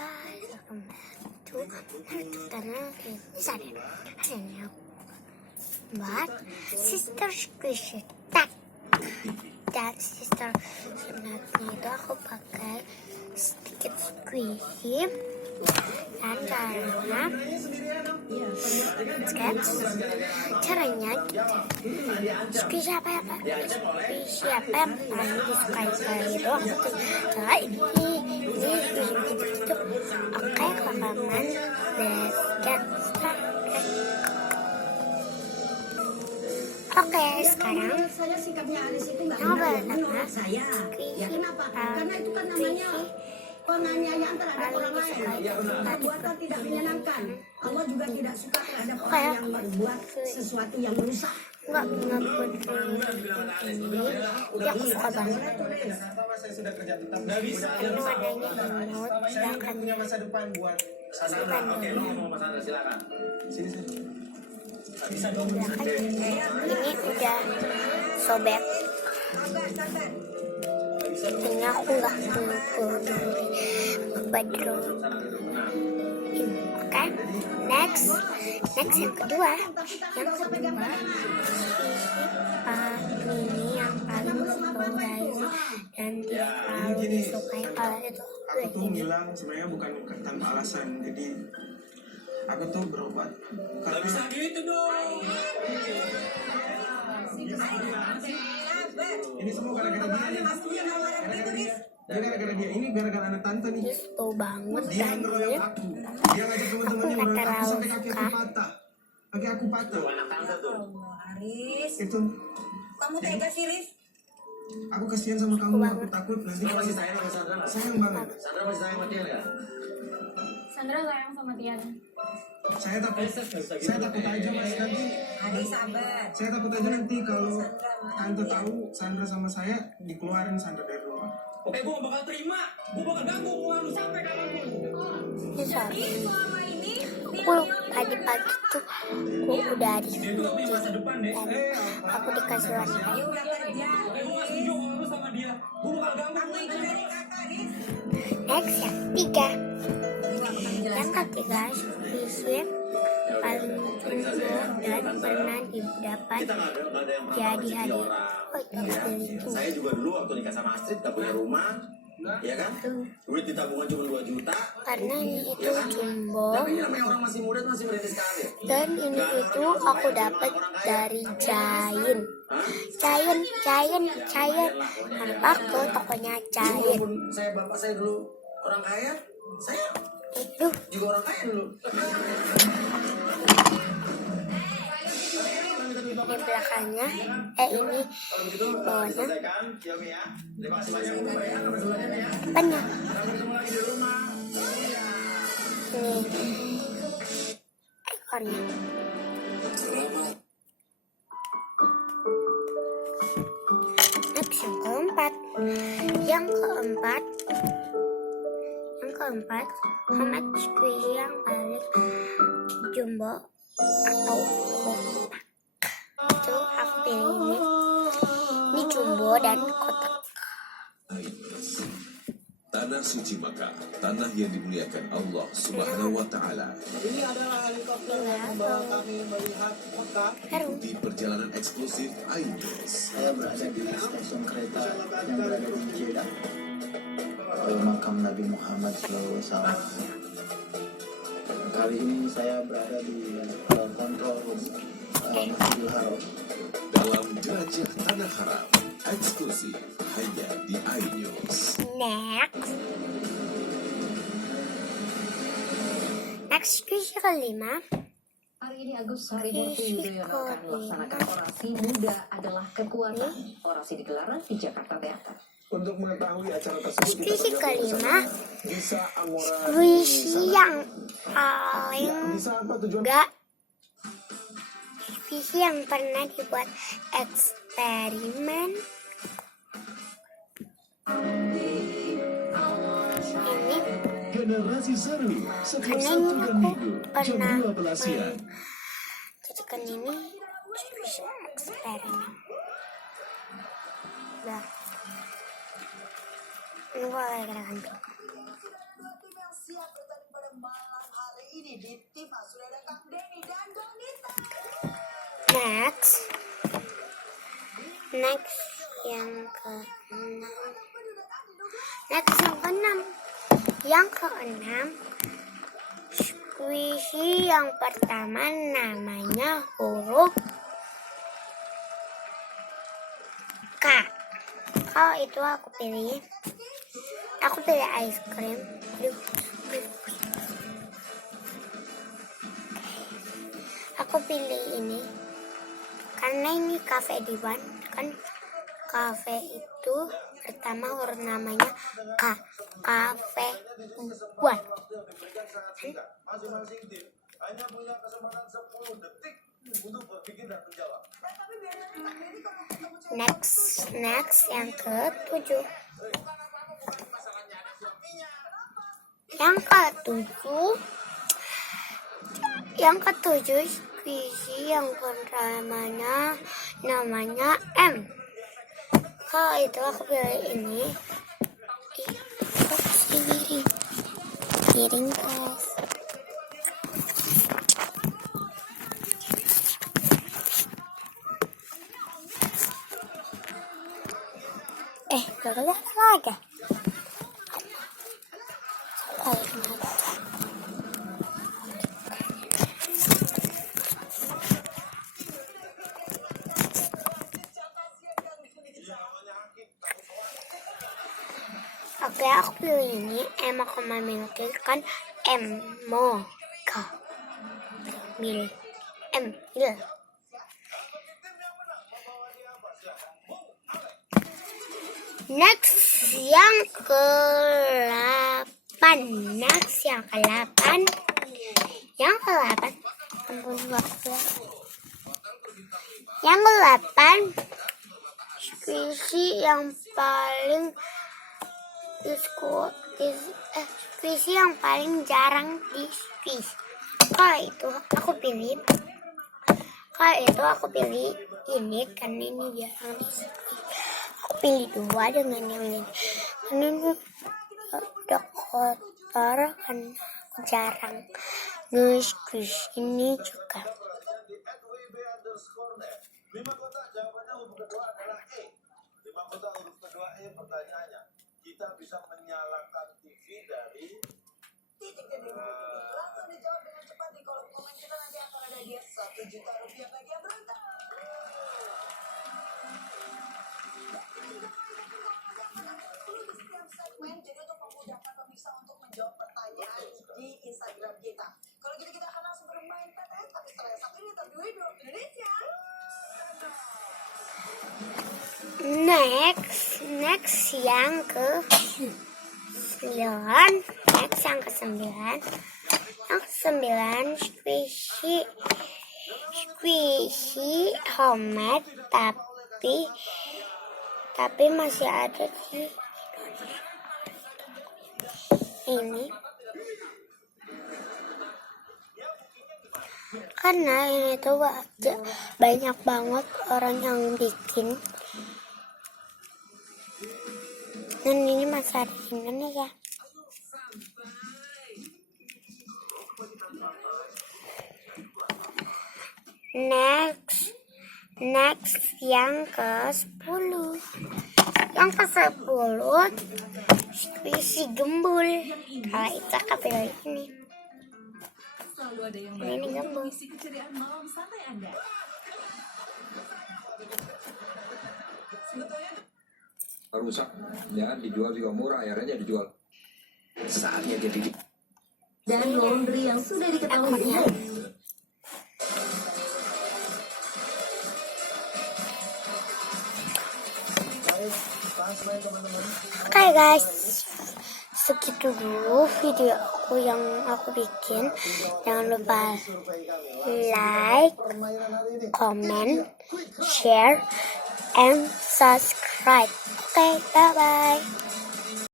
guys, welcome back to channel Sadar. Hari ini aku buat sister squishy tag. Dan sister sunatnya itu aku pakai sedikit squishy dan caranya caranya squishy apa yang paling disukai saya itu aku tinggal ini gitu. Oke kawan, let's get started. Oke, sekarang yang pertama squishy karena itu kan namanya penganiayaan terhadap orang lain yang perbuatan tidak menyenangkan. Allah juga tidak suka terhadap orang yang berbuat sesuatu yang merusak. Enggak buat ini yang aku suka banget. Ini warnanya imut, sedangkan ini udah sobek. Ini aku nggak peduli baju. Oke, next yang kedua ini yang paling disukai dan tidak terlalu disukai kalau itu. Aku bilang sebenarnya bukan tanpa alasan, jadi aku tuh berobat karena bisa gitu dong. Ini semua gara-gara dia. Gara-gara dia. Ini gara-gara anak tante nih. Itu banget Dia dan ngeroyok aku. Dia ngajak teman-temannya ngeroyok aku sampai kaki aku patah. Kaki aku patah. Anak tante tuh. Aris, Itu kamu tega sih, Riz? aku kasihan sama kamu. Aku takut nanti Masih sayang sama Sandra? sayang banget. Sandra masih sayang sama Tian ya? Sandra sayang sama Tian. Saya takut aja mas nanti. Adik sabar. Saya takut aja nanti kalau tante tahu Sandra sama saya dikeluarin Sandra dari rumah. Oke, gue gak bakal terima. Gue bakal ganggu hubungan lu sampai kapanpun. ini sorry. Selama ini Aku pagi-pagi tuh aku udah di Dia tuh gak punya masa depan deh. aku dikasih warna dia udah kerja. Oke, gue gak setuju kalau lu sama dia. Gue bakal ganggu. Kamu ikut dari kakak, Riz. next yang ketiga squishy paling tunggu dan pernah didapat Kita gak ada yang jadi hadiah. itu. Saya juga dulu waktu nikah sama Astrid gak punya rumah. Iya kan? Duit di tabungan cuma 2 juta. Karena ini itu jumbo Tapi namanya orang masih muda masih merintis karir. dan ini itu aku dapat dari Giant. Tanpa ke tokonya Giant. Walaupun saya bapak saya dulu orang kaya, saya Itu juga orang kaya dulu. ini belakangnya, ini Kalau begitu, bawahnya selesaikan, Xiaomi ya. Terima kasih banyak Bu ya, sama semuanya ya. banyak. Sampai ketemu lagi di rumah. Ini ekornya. Next yang keempat Hamat squishy yang paling jumbo atau kotak. Itu aku pilih ini jumbo dan kotak. Tanah suci Makkah, tanah yang dimuliakan Allah Subhanahu wa Ta'ala. Ini adalah helikopter yang membawa kami melihat kota. Di perjalanan eksklusif iNews. Saya berada di stasiun kereta yang berada di Jeddah, makam Nabi Muhammad SAW. Kali ini saya berada di kontrol room Masjidil Haram. Dalam jelajah tanah haram, eksklusif hanya di iNews. Next squishy kelima. Hari ini Agus Harimurti Yudhoyono akan melaksanakan orasi Muda Adalah Kekuatan. Orasi digelar di Jakarta Teater. Untuk mengetahui acara tersebut kita Squishy kelima, bisa Amora squishy yang paling bisa apa tujuan? squishy yang pernah dibuat eksperimen. Ini Generasi seru setiap karena Sabtu ini dan aku Minggu jam pernah 12 siang. jadikan ini squishy eksperimen. Udah. Ini boleh gerakan. Next yang ke-6. Yang ke-6, squishy yang pertama namanya huruf K. Kalau itu aku pilih ice cream. Aku pilih ini karena ini cafe Diwan kan. Cafe itu pertama huruf namanya K. Cafe Diwan. Masing-masing tim hanya punya kesempatan 10 detik untuk berpikir dan menjawab. Next yang ke-7. Yang ke-7 squishy yang pertamanya namanya M. Kalau itu aku pilih ini. Miring guys. Gagal lagi. Oke, aku pilih ini. Aku memilihkan Mocha. Milih pilih. Next yang ke-8. Yang ke-8 squishy yang paling squishy yang paling jarang di squeeze. Kalau itu aku pilih ini karena ini jarang di squeeze. Aku pilih 2 dengan yang ini. Karena ini udah kotor kan, aku jarang nge-squeeze ini juga. 5 kotak jawabannya huruf kedua adalah E. 5 kotak huruf kedua E pertanyaannya. Kita bisa menyalakan TV dari titik. Langsung dijawab dengan cepat di kolom komen kita. Nanti akan ada hadiah Rp1 juta bagi yang beruntung. Setiap segmen jadi untuk memudahkan pemirsa untuk menjawab pertanyaan di Instagram kita. Kalau gitu kita akan langsung bermain PTS, tapi setelah yang satu ini terjadi di Indonesia. Next yang ke-9 squishy homemade tapi masih ada di ini karena ini tuh banyak banget orang yang bikin. Dan ini masih ada di Indonesia. Next yang ke-10. Yang ke-10 squishy gembul. Kalau itu aku pilih ini. Ini gembul. Rusak ya, dijual juga murah, akhirnya dijual. Saatnya jadi Dan laundry yang sudah diketahui. Oke guys, segitu dulu video yang aku bikin. Jangan lupa like, comment, share, and subscribe. Okay, bye-bye.